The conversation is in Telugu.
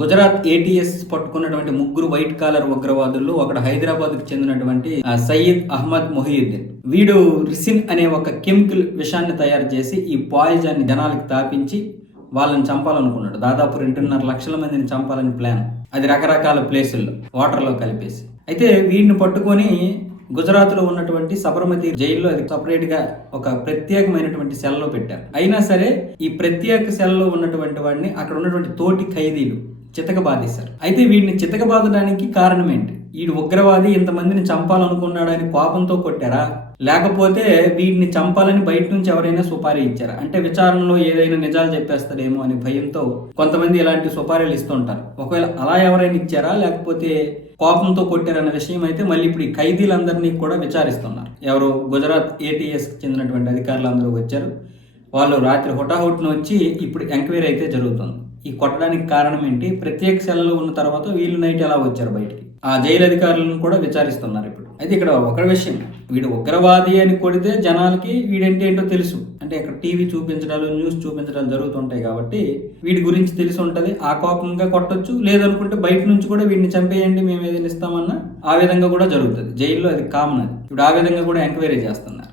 గుజరాత్ ఏటీఎస్ పట్టుకున్నటువంటి ముగ్గురు వైట్ కాలర్ ఉగ్రవాదుల్లో ఒకడు హైదరాబాద్కు చెందినటువంటి సయ్యద్ అహ్మద్ మొహియుద్దీన్. వీడు రిసిన్ అనే ఒక కెమికల్ విషాన్ని తయారు చేసి ఈ పాయిజన్ జనాలకు తాపించి వాళ్ళని చంపాలనుకున్నాడు. దాదాపు 2.5 లక్షల మందిని చంపాలని ప్లాన్. అది రకరకాల ప్లేసుల్లో వాటర్లో కలిపేసి. అయితే వీడిని పట్టుకొని గుజరాత్లో ఉన్నటువంటి సబర్మతి జైల్లో అది సపరేట్ గా ఒక ప్రత్యేకమైనటువంటి సెల్లో పెట్టారు. అయినా సరే ఈ ప్రత్యేక సెల్లో ఉన్నటువంటి వాడిని అక్కడ ఉన్నటువంటి తోటి ఖైదీలు చితకబాదేశారు. అయితే వీడిని చితకబాదడానికి కారణం ఏంటి? వీడు ఉగ్రవాది ఇంతమందిని చంపాలనుకున్నాడని కోపంతో కొట్టారా, లేకపోతే వీడిని చంపాలని బయట నుంచి ఎవరైనా సుపారీ ఇచ్చారా? అంటే విచారణలో ఏదైనా నిజాలు చెప్పేస్తాడేమో అని భయంతో కొంతమంది ఇలాంటి సుపారీలు ఇస్తుంటారు. ఒకవేళ అలా ఎవరైనా ఇచ్చారా, లేకపోతే కోపంతో కొట్టారన్న విషయం అయితే మళ్ళీ ఇప్పుడు ఈ ఖైదీలందరినీ కూడా విచారిస్తున్నారు. ఎవరు? గుజరాత్ ఏటీఎస్ చెందినటువంటి అధికారులందరూ వచ్చారు. వాళ్ళు రాత్రి హుటాహుటిన వచ్చి ఇప్పుడు ఎంక్వైరీ అయితే జరుగుతుంది. ఈ కొట్టడానికి కారణం ఏంటి, ప్రత్యేక సెలలో ఉన్న తర్వాత వీళ్ళు నైట్ ఎలా వచ్చారు బయటికి, ఆ జైలు అధికారులను కూడా విచారిస్తున్నారు ఇప్పుడు. అయితే ఇక్కడ ఒక విషయం, వీడు ఉగ్రవాది అని కొడితే జనాలకి వీడంటే ఏంటో తెలుసు. అంటే ఇక్కడ టీవీ చూపించడాలు, న్యూస్ చూపించడాలు జరుగుతుంటాయి కాబట్టి వీడి గురించి తెలిసి ఉంటది. ఆ కోపంగా కొట్టొచ్చు, లేదనుకుంటే బయట నుంచి కూడా వీడిని చంపేయండి మేము ఏదైనా ఇస్తామన్నా ఆ విధంగా కూడా జరుగుతుంది. జైల్లో అది కామన్. అది ఇప్పుడు ఆ విధంగా కూడా ఎంక్వైరీ చేస్తున్నారు.